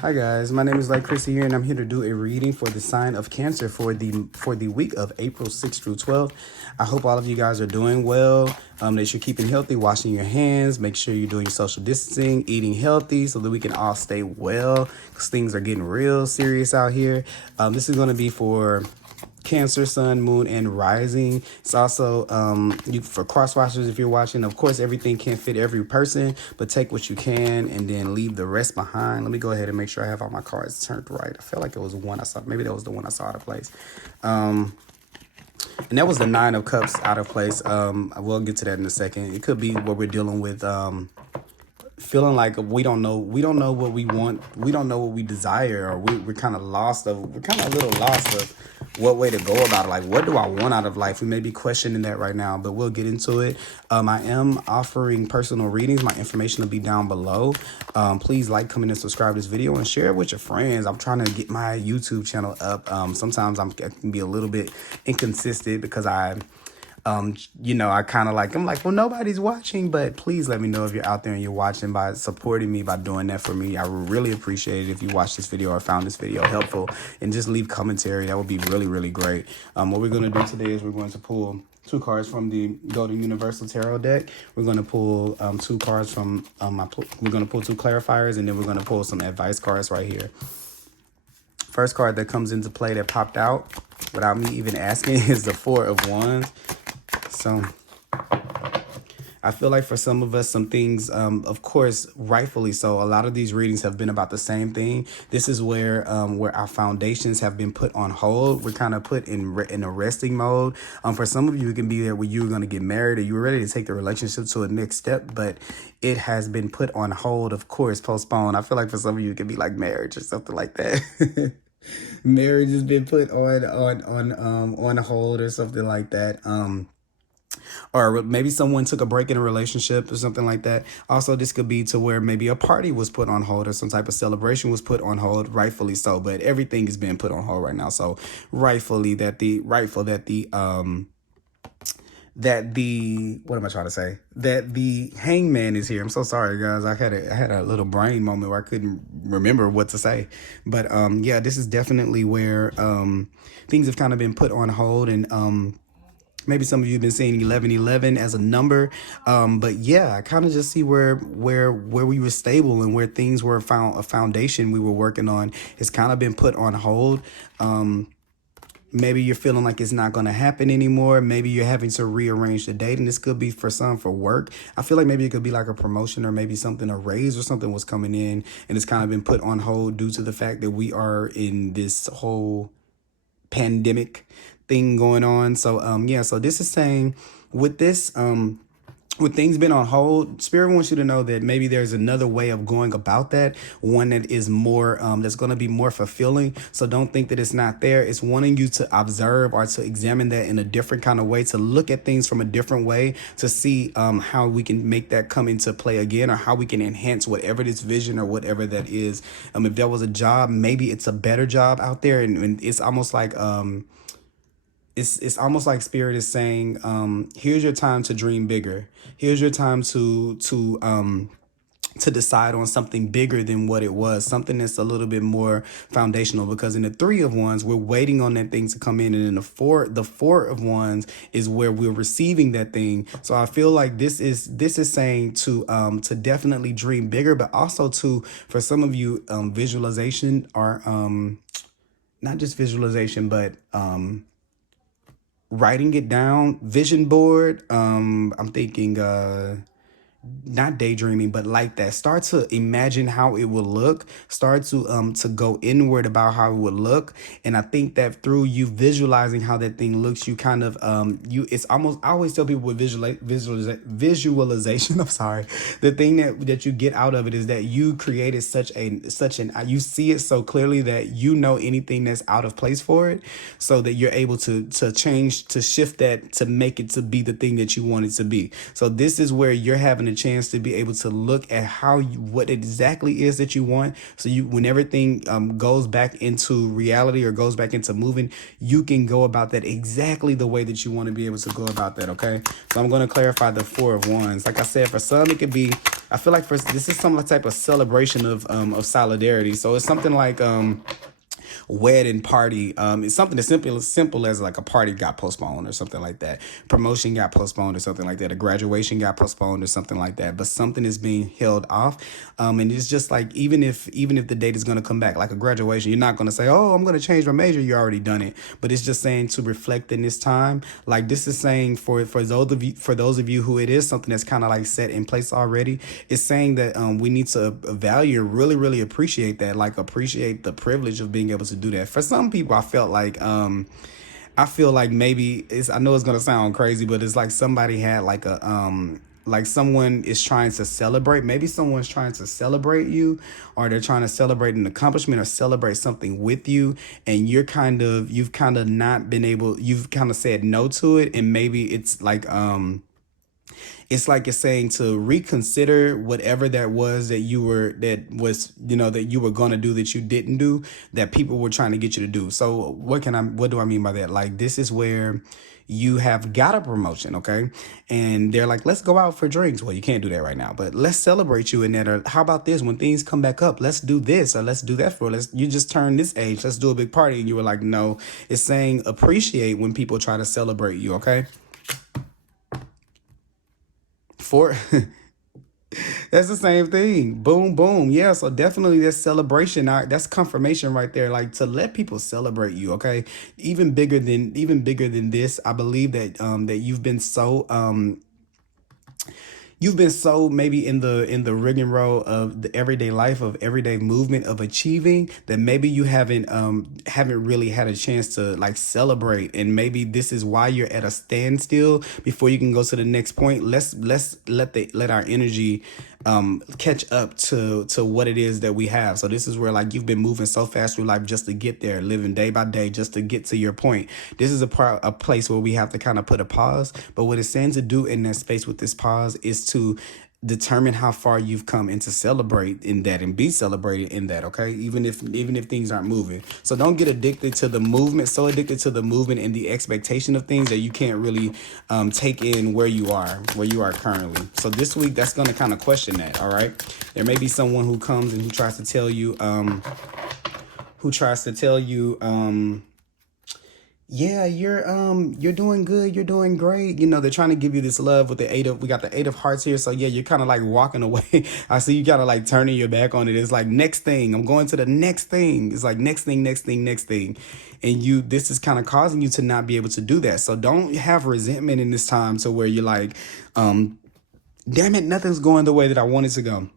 Hi guys, my name is Thelightchrissy here, and I'm here to do a reading for the sign of Cancer for the week of April 6th through 12th. I hope all of you guys are doing well. That you're keeping healthy, washing your hands, make sure you're doing your social distancing, eating healthy, so that we can all stay well, because things are getting real serious out here. This is going to be for Cancer, Sun, Moon, and Rising. It's also for cross watchers if you're watching. Of course, everything can't fit every person, but take what you can and then leave the rest behind. Let me go ahead and make sure I have all my cards turned right. I feel like it was one I saw. Maybe that was the one I saw out of place. And that was the 9 of Cups out of place. I will get to that in a second. It could be what we're dealing with. Feeling like we don't know what we want, we don't know what we desire, or we're kind of we're kind of a little lost of what way to go about it. Like, what do I want out of life? We may be questioning that right now, but we'll get into it. I am offering personal readings. My information will be down below. Please like, comment, and subscribe to this video and share it with your friends. I'm trying to get my YouTube channel up. Sometimes I can be a little bit inconsistent because I'm like, well, nobody's watching, but please let me know if you're out there and you're watching by supporting me, by doing that for me. I really appreciate it if you watch this video or found this video helpful, and just leave commentary. That would be really, really great. What we're going to do today is we're going to pull 2 cards from the Golden Universal Tarot deck. We're going to pull 2 cards from we're going to pull 2 clarifiers, and then we're going to pull some advice cards right here. First card that comes into play that popped out without me even asking is the 4 of Wands. So I feel like for some of us, some things, of course, rightfully so, a lot of these readings have been about the same thing. This is where our foundations have been put on hold. We're kind of put in a resting mode. For some of you, it can be that when you're going to get married or you're ready to take the relationship to a next step, but it has been put on hold, of course, postponed. I feel like for some of you, it could be like marriage or something like that. Marriage has been put on hold or something like that. Or maybe someone took a break in a relationship or something like that. Also, this could be to where maybe a party was put on hold or some type of celebration was put on hold, rightfully so. But everything is being put on hold right now. So rightfully that the what am I trying to say? That the hangman is here. I'm so sorry, guys. I had a little brain moment where I couldn't remember what to say. But yeah, this is definitely where things have kind of been put on hold, and maybe some of you have been seeing 1111 as a number. But yeah, I kind of just see where we were stable and where things were a foundation we were working on has kind of been put on hold. Maybe you're feeling like it's not going to happen anymore. Maybe you're having to rearrange the date, and this could be for some for work. I feel like maybe it could be like a promotion or maybe something, a raise or something was coming in, and it's kind of been put on hold due to the fact that we are in this whole pandemic thing going on. So yeah, so this is saying with this with things been on hold, Spirit wants you to know that maybe there's another way of going about that, one that is more that's going to be more fulfilling. So don't think that it's not there. It's wanting you to observe or to examine that in a different kind of way, to look at things from a different way, to see how we can make that come into play again, or how we can enhance whatever this vision or whatever that is. If there was a job, maybe it's a better job out there, and it's almost like it's almost like Spirit is saying, here's your time to dream bigger. Here's your time to decide on something bigger than what it was, something that's a little bit more foundational. Because in the 3 of Wands, we're waiting on that thing to come in, and in the 4 of Wands is where we're receiving that thing. So I feel like this is saying to definitely dream bigger, but also to, for some of you, visualization, or not just visualization, but writing it down, vision board. I'm thinking not daydreaming, but like that. Start to imagine how it will look. Start to go inward about how it would look. And I think that through you visualizing how that thing looks, you kind of it's almost, I always tell people with visualization, I'm sorry, the thing that you get out of it is that you created you see it so clearly that you know anything that's out of place for it, so that you're able to change, to shift that, to make it to be the thing that you want it to be. So this is where you're having a chance to be able to look at what it exactly is that you want. So when everything goes back into reality or goes back into moving, you can go about that exactly the way that you want to be able to go about that. Okay. So I'm going to clarify the Four of Wands. Like I said, for some, it could be, I feel like this is some type of celebration of solidarity. So it's something like, wedding party. It's something as simple as like a party got postponed or something like that. Promotion got postponed or something like that. A graduation got postponed or something like that. But something is being held off. And it's just like, even if the date is going to come back, like a graduation, you're not going to say, oh, I'm going to change my major. You already done it. But it's just saying to reflect in this time. Like this is saying for those of you who it is something that's kind of like set in place already. It's saying that we need to value, really, really appreciate that. Like appreciate the privilege of being able to do that. For some people, I feel like maybe I know it's gonna sound crazy, but it's like somebody had like like someone is trying to celebrate. Maybe someone's trying to celebrate you, or they're trying to celebrate an accomplishment or celebrate something with you, and you've kind of not been able, you've kind of said no to it, and maybe it's like it's saying to reconsider whatever that was that you were going to do that you didn't do, that people were trying to get you to do. So what do I mean by that? Like this is where you have got a promotion, okay? And they're like, let's go out for drinks. Well, you can't do that right now, but let's celebrate you in that. Or how about this? When things come back up, let's do this or let's do that you just turned this age. Let's do a big party. And you were like, no. It's saying appreciate when people try to celebrate you, okay? That's the same thing. Boom, boom. Yeah. So definitely that's celebration. That's confirmation right there. Like to let people celebrate you. Okay. Even bigger than this. I believe that that you've been so maybe in the rigmarole of the everyday life, of everyday movement, of achieving, that maybe you haven't really had a chance to like celebrate. And maybe this is why you're at a standstill before you can go to the next point. Let's let our energy catch up to what it is that we have. So this is where like you've been moving so fast through life just to get there, living day by day just to get to your point. This is a place where we have to kind of put a pause. But what it's saying to do in that space with this pause is to determine how far you've come and to celebrate in that and be celebrated in that. Okay. Even if things aren't moving. So don't get addicted to the movement, so addicted to the movement and the expectation of things that you can't really take in where you are currently. So this week, that's going to kind of question that. All right. There may be someone who comes and who tries to tell you, yeah, you're doing good. You're doing great. You know, they're trying to give you this love with we got the 8 of Hearts here. So yeah, you're kind of like walking away. I see you kind of like turning your back on it. It's like next thing, I'm going to the next thing. It's like next thing. And this is kind of causing you to not be able to do that. So don't have resentment in this time to where you're like, damn it, nothing's going the way that I want it to go.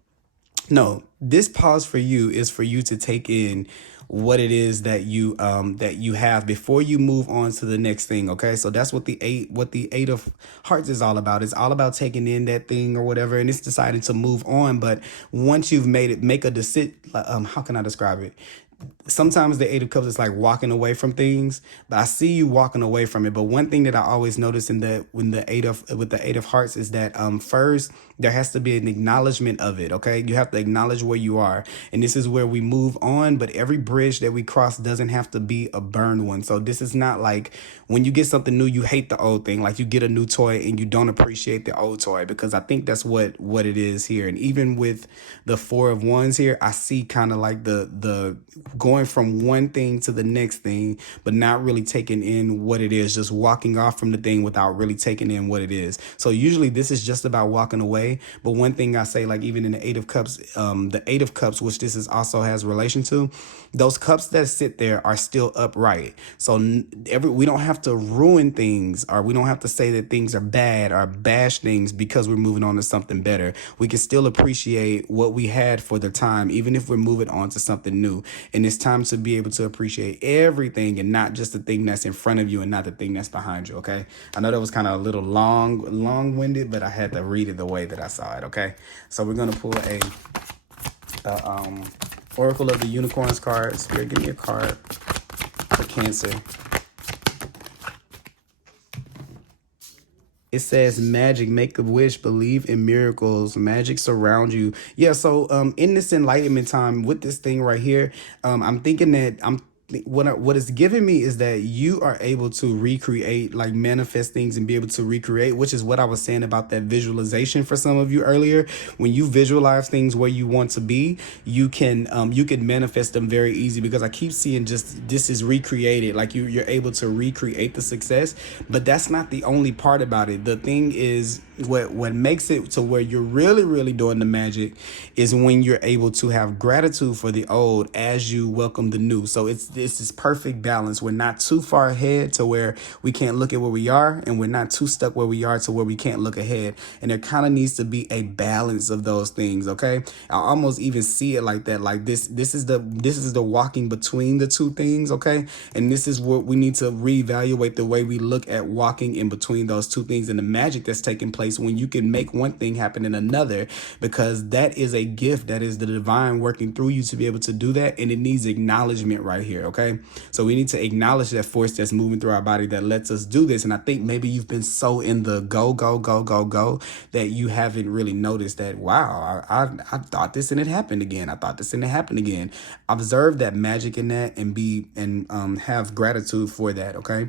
No, this pause for you is for you to take in what it is that you have before you move on to the next thing. Okay, so that's what the 8 of Hearts is all about. It's all about taking in that thing or whatever, and it's deciding to move on. But once you've make a decision, how can I describe it? Sometimes the 8 of Cups is like walking away from things, but I see you walking away from it. But one thing that I always notice with the 8 of Hearts is that first there has to be an acknowledgement of it. Okay, you have to acknowledge where you are, and this is where we move on. But every bridge that we cross doesn't have to be a burned one. So this is not like when you get something new, you hate the old thing. Like you get a new toy and you don't appreciate the old toy, because I think that's what it is here. And even with the 4 of Wands here, I see kind of like the going from one thing to the next thing, but not really taking in what it is, just walking off from the thing without really taking in what it is. So usually this is just about walking away. But one thing I say, like even in the 8 of Cups, which this is also has relation to, those cups that sit there are still upright. So we don't have to ruin things, or we don't have to say that things are bad or bash things because we're moving on to something better. We can still appreciate what we had for the time, even if we're moving on to something new. And it's time to be able to appreciate everything and not just the thing that's in front of you and not the thing that's behind you. Okay. I know that was kind of a little long-winded, but I had to read it the way that I saw it. Okay. So we're going to pull a Oracle of the Unicorns card. Spirit, give me a card for Cancer. It says magic, make a wish, believe in miracles, magic surround you. Yeah, so in this enlightenment time with this thing right here, I'm thinking that what it's giving me is that you are able to recreate, like manifest things and be able to recreate, which is what I was saying about that visualization for some of you earlier. When you visualize things where you want to be, you can manifest them very easy, because I keep seeing just this is recreated, like you're able to recreate the success. But that's not the only part about it. The thing is, what makes it to where you're really doing the magic is when you're able to have gratitude for the old as you welcome the new. So it's this perfect balance. We're not too far ahead to where we can't look at where we are, and we're not too stuck where we are to where we can't look ahead. And there kind of needs to be a balance of those things. Okay, I almost even see it like that. Like this is the walking between the two things. Okay, and this is what we need to reevaluate, the way we look at walking in between those two things, and the magic that's taking place when you can make one thing happen in another, because that is a gift. That is the divine working through you to be able to do that. And it needs acknowledgement right here. Okay, so we need to acknowledge that force that's moving through our body that lets us do this. And I think maybe you've been so in the go that you haven't really noticed that, wow, I thought this and it happened again. I thought this and it happened again. Observe that magic in that and have gratitude for that. Okay.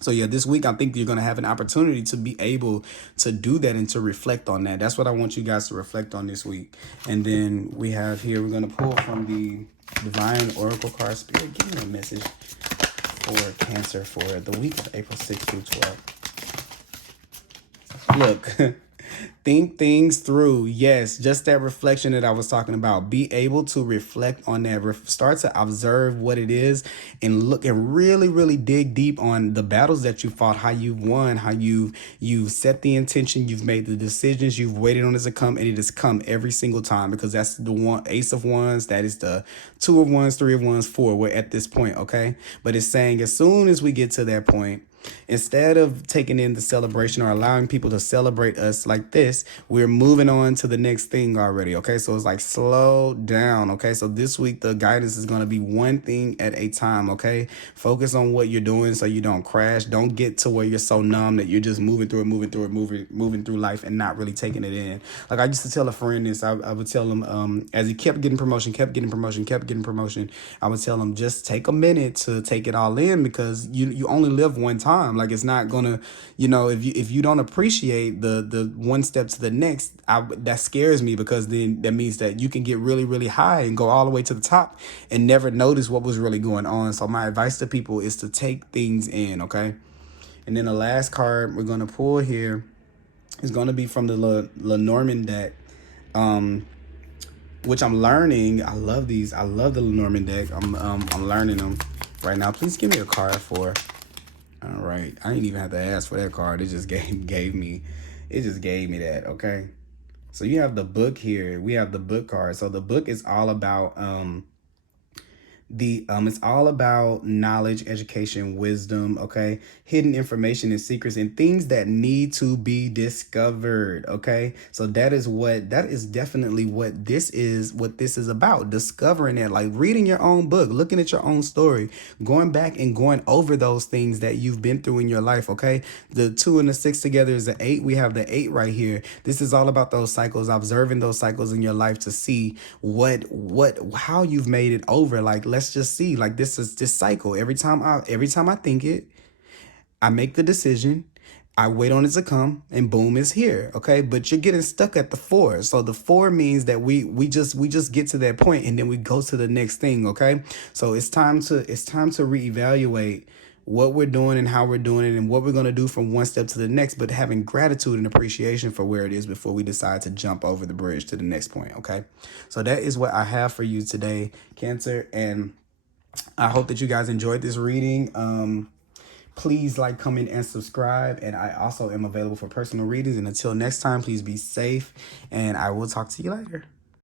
So yeah, this week I think you're going to have an opportunity to be able to do that and to reflect on that. That's what I want you guys to reflect on this week. And then we have here, we're going to pull from the Divine Oracle card. Spirit, give me a message for Cancer for the week of April 6th through 12th. Look. Think things through. Yes, just that reflection that I was talking about. Be able to reflect on that. Start to observe what it is and look and really dig deep on the battles that you fought, how you've won, how you've set the intention, you've made the decisions, you've waited on it to come, and it has come every single time, because that's the one Ace of Wands, that is the Two of Wands, Three of Wands, Four. We're at this point, okay? But it's saying as soon as we get to that point, instead of taking in the celebration or allowing people to celebrate us like this, we're moving on to the next thing already. Okay, so it's like slow down. Okay, so this week the guidance is going to be one thing at a time. Okay, focus on what you're doing so you don't crash. Don't get to where you're so numb that you're just moving through life and not really taking it in. Like I used to tell a friend this. I would tell him as he kept getting promotion, I would tell him, just take a minute to take it all in, because you only live one time. Like it's not gonna, if you don't appreciate the one step to the next, that scares me, because then that means that you can get really high and go all the way to the top and never notice what was really going on. So my advice to people is to take things in. Okay, and then the last card we're gonna pull here is gonna be from the Lenormand deck, which I'm learning. I love these. I love the Lenormand deck. I'm learning them right now. Please give me a card for. All right, I didn't even have to ask for that card. It just gave me that. Okay, so you have the book here. We have the book card. So the book is all about it's all about knowledge, education, wisdom, okay, hidden information and secrets and things that need to be discovered. Okay, so that is definitely what this is about, discovering it, like reading your own book, looking at your own story, going back and going over those things that you've been through in your life. Okay, the 2 and the 6 together is the 8. We have the 8 right here. This is all about those cycles, observing those cycles in your life to see how you've made it over. Like, let's just see, like, this cycle. Every time I think it, I make the decision, I wait on it to come, and boom, it's here. Okay, but you're getting stuck at the 4. So the 4 means that we just get to that point and then we go to the next thing. Okay, so it's time to reevaluate what we're doing and how we're doing it and what we're going to do from one step to the next, but having gratitude and appreciation for where it is before we decide to jump over the bridge to the next point. Okay, so that is what I have for you today, Cancer, and I hope that you guys enjoyed this reading. Please like, comment, and subscribe. And I also am available for personal readings. And until next time, please be safe. And I will talk to you later.